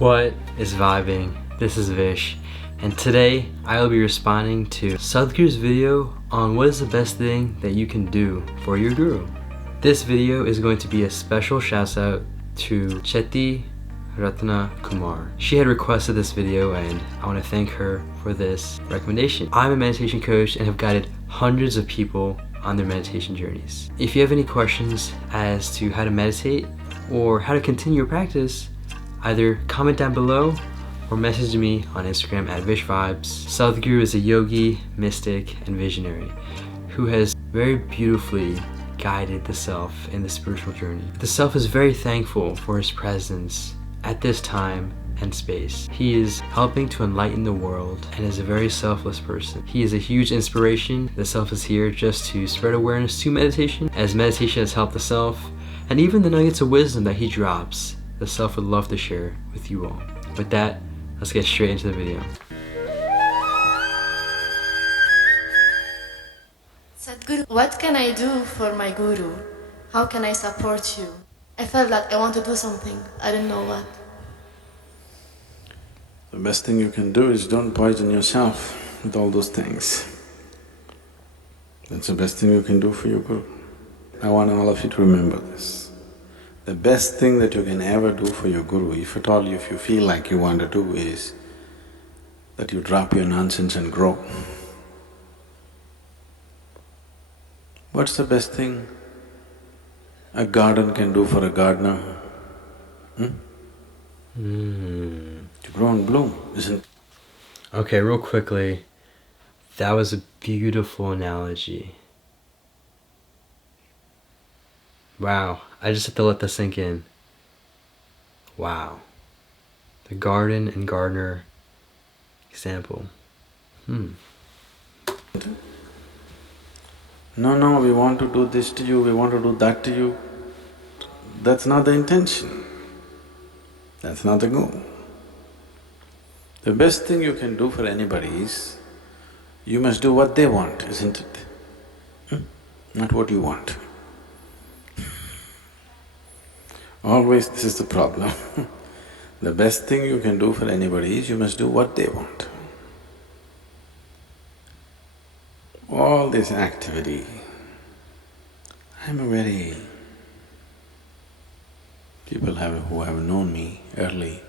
What is vibing? This is Vish, and today I will be responding to Sadhguru's video on what is the best thing that you can do for your guru. This video is going to be a special shout out to Cheti Ratna Kumar. She had requested this video and I want to thank her for this recommendation. I'm a meditation coach and have guided hundreds of people on their meditation journeys. If you have any questions as to how to meditate or how to continue your practice, either comment down below or message me on Instagram at VishVibes. Sadhguru is a yogi, mystic, and visionary who has very beautifully guided the self in the spiritual journey. The self is very thankful for his presence at this time and space. He is helping to enlighten the world and is a very selfless person. He is a huge inspiration. The self is here just to spread awareness to meditation, as meditation has helped the self, and even the nuggets of wisdom that he drops, the self would love to share with you all. With that, let's get straight into the video. Sadhguru, what can I do for my guru? How can I support you? I felt that I want to do something. I didn't know what. The best thing you can do is don't poison yourself with all those things. That's the best thing you can do for your guru. I want all of you to remember this. The best thing that you can ever do for your guru, if at all if you feel like you want to do, is that you drop your nonsense and grow. What's the best thing a garden can do for a gardener? To grow and bloom, isn't it? Okay, real quickly, that was a beautiful analogy. Wow, I just have to let that sink in. Wow. The garden and gardener example. No, we want to do this to you, we want to do that to you. That's not the intention. That's not the goal. The best thing you can do for anybody is, you must do what they want, isn't it? Not what you want. Always this is the problem. The best thing you can do for anybody is, you must do what they want. All this activity, people who have known me early,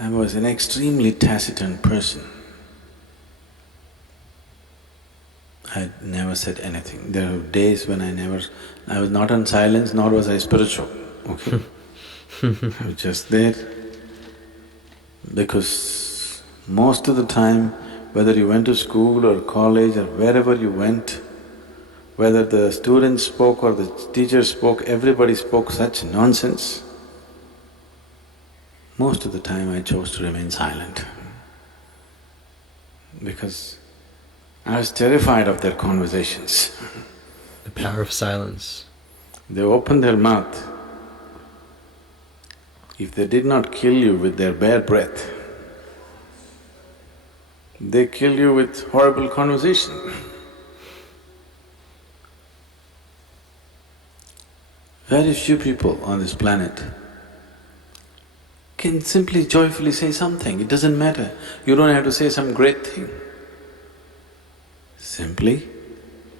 I was an extremely taciturn person. I never said anything. There were days when I was not on silence, nor was I spiritual, okay? I was just there, because most of the time, whether you went to school or college or wherever you went, whether the students spoke or the teachers spoke, everybody spoke such nonsense. Most of the time I chose to remain silent, because I was terrified of their conversations. The power of silence. They opened their mouth. If they did not kill you with their bare breath, they kill you with horrible conversation. Very few people on this planet can simply joyfully say something, it doesn't matter. You don't have to say some great thing. Simply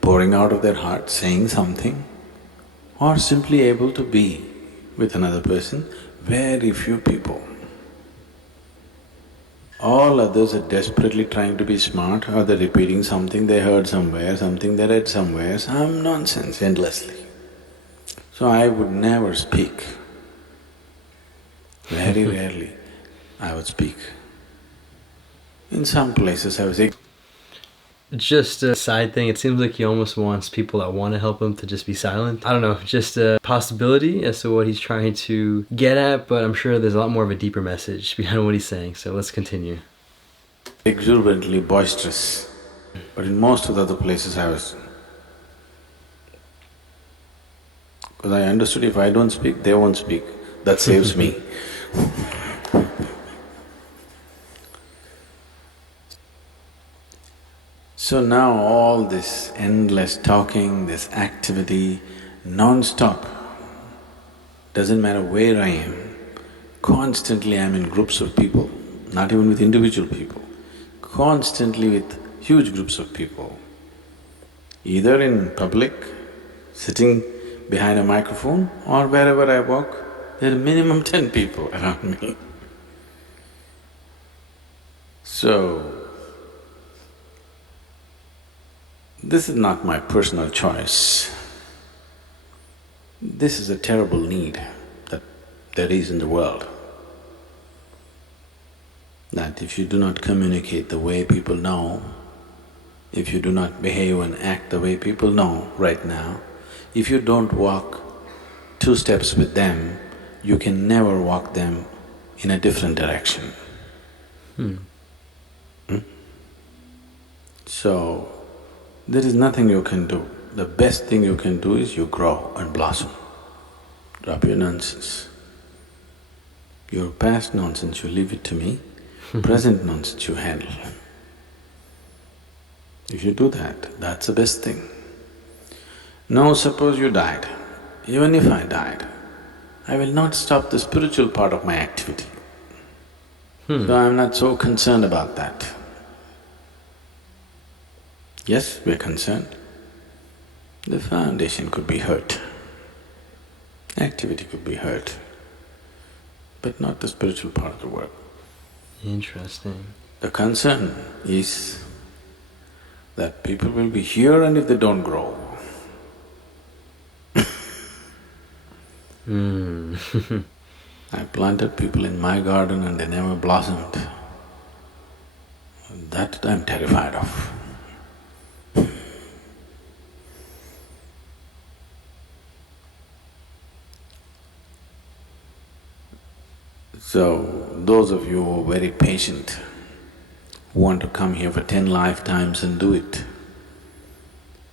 pouring out of their heart, saying something, or simply able to be with another person, very few people. All others are desperately trying to be smart, or they're repeating something they heard somewhere, something they read somewhere, some nonsense endlessly. So I would never speak. Very rarely I would speak. In some places I was Just a side thing, it seems like he almost wants people that want to help him to just be silent. I don't know, just a possibility as to what he's trying to get at, but I'm sure there's a lot more of a deeper message behind what he's saying, so let's continue. exuberantly boisterous, but in most of the other places I was… Because I understood if I don't speak, they won't speak, that saves me. So now all this endless talking, this activity, non-stop, doesn't matter where I am, Constantly I'm in groups of people, not even with individual people, constantly with huge groups of people. Either in public, sitting behind a microphone, or wherever I walk, there are minimum 10 people around me. So, this is not my personal choice. This is a terrible need that there is in the world. That if you do not communicate the way people know, if you do not behave and act the way people know right now, if you don't walk 2 steps with them, you can never walk them in a different direction. So, there is nothing you can do. The best thing you can do is you grow and blossom. Drop your nonsense. Your past nonsense, you leave it to me. Present nonsense, you handle. If you do that, that's the best thing. Now suppose you died. Even if I died, I will not stop the spiritual part of my activity. So I'm not so concerned about that. Yes, we're concerned. The foundation could be hurt, activity could be hurt, but not the spiritual part of the work. Interesting. The concern is that people will be here and if they don't grow. I planted people in my garden and they never blossomed. That I'm terrified of. So, those of you who are very patient, who want to come here for 10 lifetimes and do it,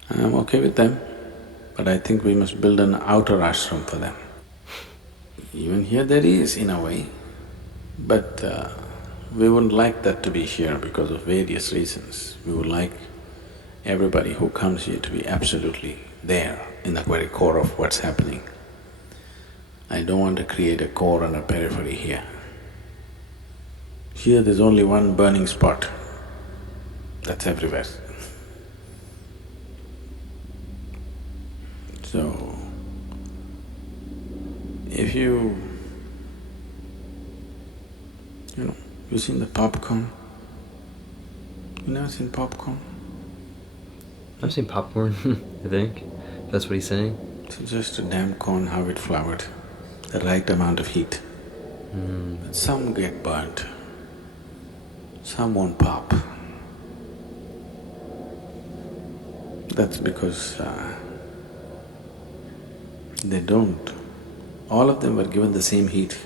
I'm okay with them, but I think we must build an outer ashram for them. Even here there is, in a way, but we wouldn't like that to be here because of various reasons. We would like everybody who comes here to be absolutely there in the very core of what's happening. I don't want to create a core and a periphery here. Here there's only one burning spot, that's everywhere. So, if you know, you've seen the popcorn? You never seen popcorn? I've seen popcorn, I think. That's what he's saying. It's just a damn corn, how it flowered, the right amount of heat. But some get burnt, some won't pop. That's because they don't. All of them were given the same heat,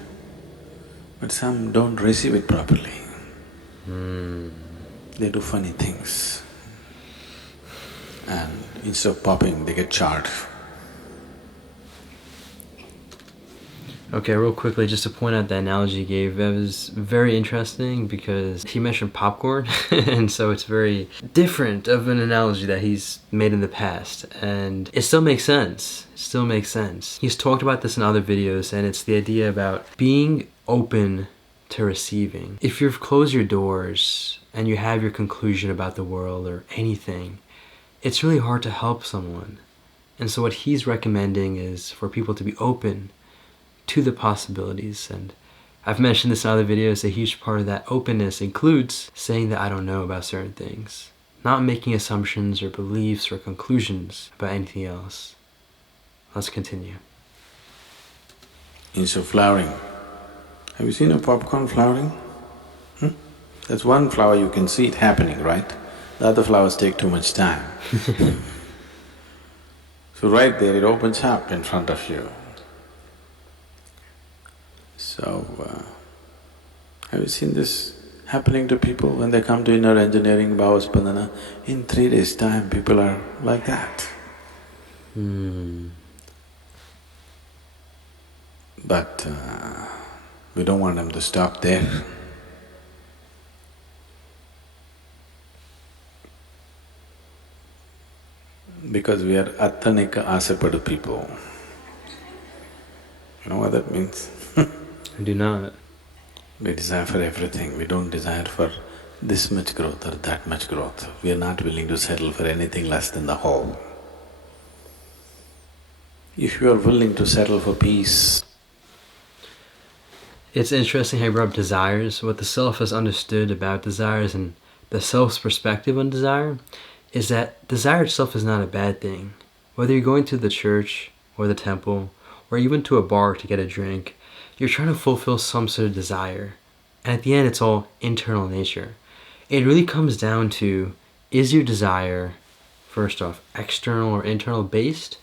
but some don't receive it properly. They do funny things, and instead of popping, they get charred. Okay, real quickly, just to point out the analogy he gave, that was very interesting because he mentioned popcorn and so it's very different of an analogy that he's made in the past, and it still makes sense. It still makes sense. He's talked about this in other videos, and it's the idea about being open to receiving. If you've closed your doors and you have your conclusion about the world or anything, it's really hard to help someone. And so what he's recommending is for people to be open to the possibilities, and I've mentioned this in other videos, a huge part of that openness includes saying that I don't know about certain things, not making assumptions or beliefs or conclusions about anything else. Let's continue. Instead of flowering, have you seen a popcorn flowering? That's one flower you can see it happening, right? The other flowers take too much time. So right there it opens up in front of you. So, have you seen this happening to people when they come to inner engineering, Bhavaspandana? In 3 days' time, people are like that. But we don't want them to stop there. Because we are Attanika Asapadu people. You know what that means? I do not. We desire for everything. We don't desire for this much growth or that much growth. We are not willing to settle for anything less than the whole. If you are willing to settle for peace… It's interesting how you brought up desires. What the self has understood about desires and the self's perspective on desire is that desire itself is not a bad thing. Whether you're going to the church or the temple or even to a bar to get a drink, you're trying to fulfill some sort of desire. And at the end, it's all internal nature. It really comes down to, is your desire, first off, external or internal based?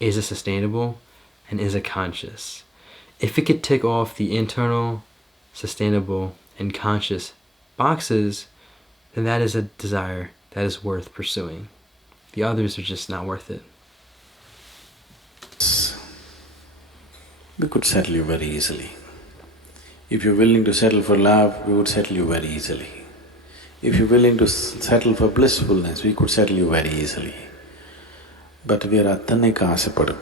Is it sustainable? And is it conscious? If it could tick off the internal, sustainable, and conscious boxes, then that is a desire that is worth pursuing. The others are just not worth it. we could settle you very easily. If you're willing to settle for love, we would settle you very easily. If you're willing to settle for blissfulness, we could settle you very easily. But we are attanai kaasapadu.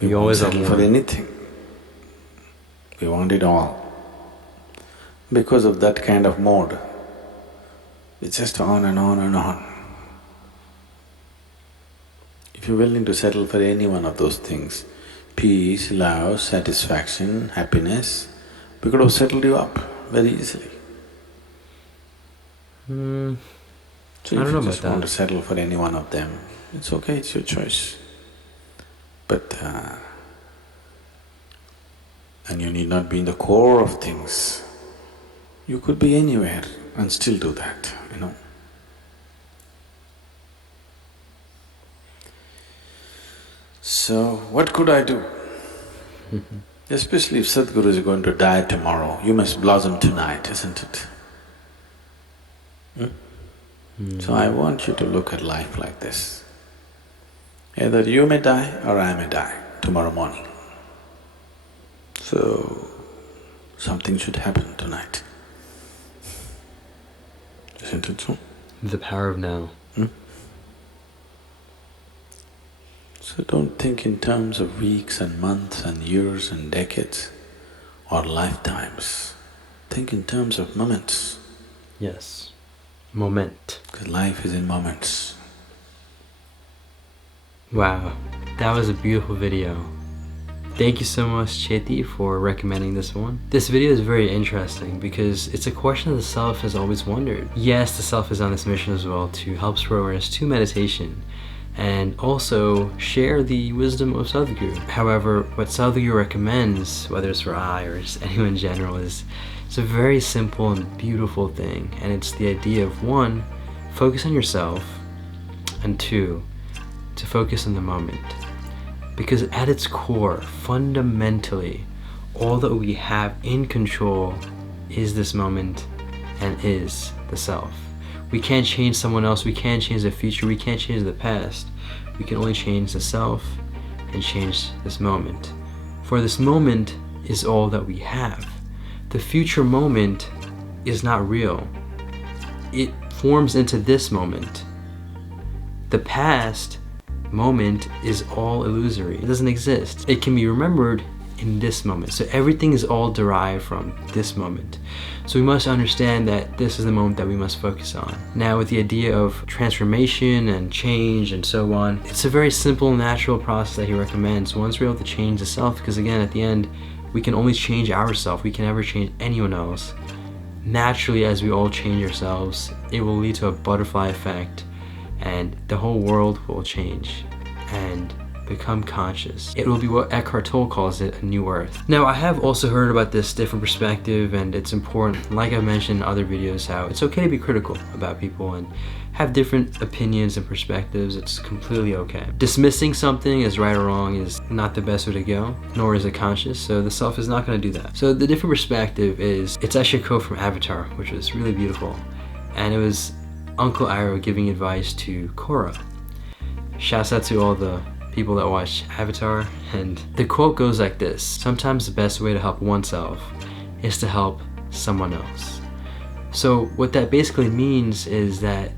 We won't settle for anything. We want it all. Because of that kind of mode, it's just on and on and on. If you're willing to settle for any one of those things, peace, love, satisfaction, happiness, we could have settled you up very easily. So if you just want to settle for any one of them, it's okay, it's your choice. But and you need not be in the core of things. You could be anywhere and still do that, you know. So, what could I do? Especially if Sadhguru is going to die tomorrow, you must blossom tonight, isn't it? So I want you to look at life like this. Either you may die or I may die tomorrow morning. So, something should happen tonight. Isn't it so? The power of now. So don't think in terms of weeks and months and years and decades or lifetimes. Think in terms of moments. Yes. Moment. Because life is in moments. Wow, that was a beautiful video. Thank you so much, Cheti, for recommending this one. This video is very interesting because it's a question that the self has always wondered. Yes, the self is on this mission as well to help spread awareness to meditation and also share the wisdom of Sadhguru. However, what Sadhguru recommends, whether it's for I or just anyone in general, is it's a very simple and beautiful thing. And it's the idea of one, focus on yourself, and two, to focus on the moment. Because at its core, fundamentally, all that we have in control is this moment and is the self. We can't change someone else, we can't change the future, we can't change the past. We can only change the self and change this moment. For this moment is all that we have. The future moment is not real. It forms into this moment. The past moment is all illusory. It doesn't exist. It can be remembered in this moment. So everything is all derived from this moment. So we must understand that this is the moment that we must focus on. Now with the idea of transformation and change and so on, it's a very simple, natural process that he recommends once we're able to change the self, because again, at the end, we can only change ourselves. We can never change anyone else. Naturally, as we all change ourselves, it will lead to a butterfly effect and the whole world will change and become conscious. It will be what Eckhart Tolle calls it, a new earth. Now, I have also heard about this different perspective, and it's important, like I've mentioned in other videos, how it's okay to be critical about people and have different opinions and perspectives. It's completely okay. Dismissing something as right or wrong is not the best way to go, nor is it conscious, so the self is not going to do that. So the different perspective is, it's actually a quote from Avatar, which was really beautiful, and it was Uncle Iroh giving advice to Korra. Shouts out to all the people that watch Avatar, and the quote goes like this: sometimes the best way to help oneself is to help someone else. So what that basically means is that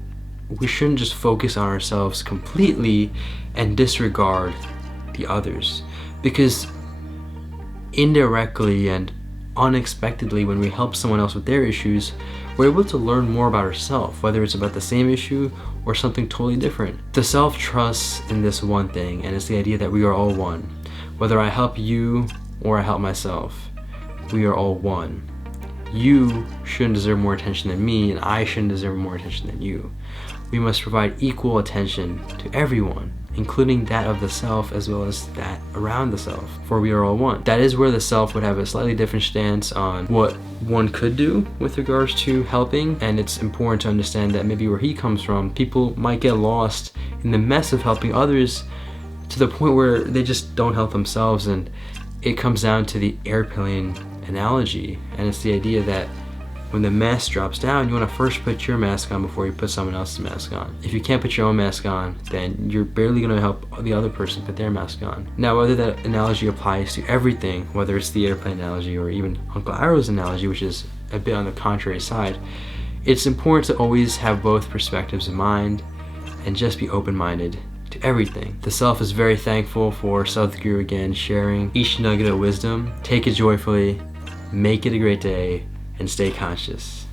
we shouldn't just focus on ourselves completely and disregard the others, because indirectly and unexpectedly, when we help someone else with their issues, we're able to learn more about ourselves, whether it's about the same issue or something totally different. The self trusts in this one thing, and it's the idea that we are all one. Whether I help you or I help myself, we are all one. You shouldn't deserve more attention than me, and I shouldn't deserve more attention than you. We must provide equal attention to everyone, including that of the self as well as that around the self, for we are all one. That is where the self would have a slightly different stance on what one could do with regards to helping, and it's important to understand that maybe where he comes from, people might get lost in the mess of helping others to the point where they just don't help themselves, and it comes down to the airplane analogy, and it's the idea that when the mask drops down, you want to first put your mask on before you put someone else's mask on. If you can't put your own mask on, then you're barely going to help the other person put their mask on. Now, whether that analogy applies to everything, whether it's the airplane analogy or even Uncle Iroh's analogy, which is a bit on the contrary side, it's important to always have both perspectives in mind and just be open-minded to everything. The self is very thankful for Sadhguru again sharing each nugget of wisdom. Take it joyfully, make it a great day, and stay conscious.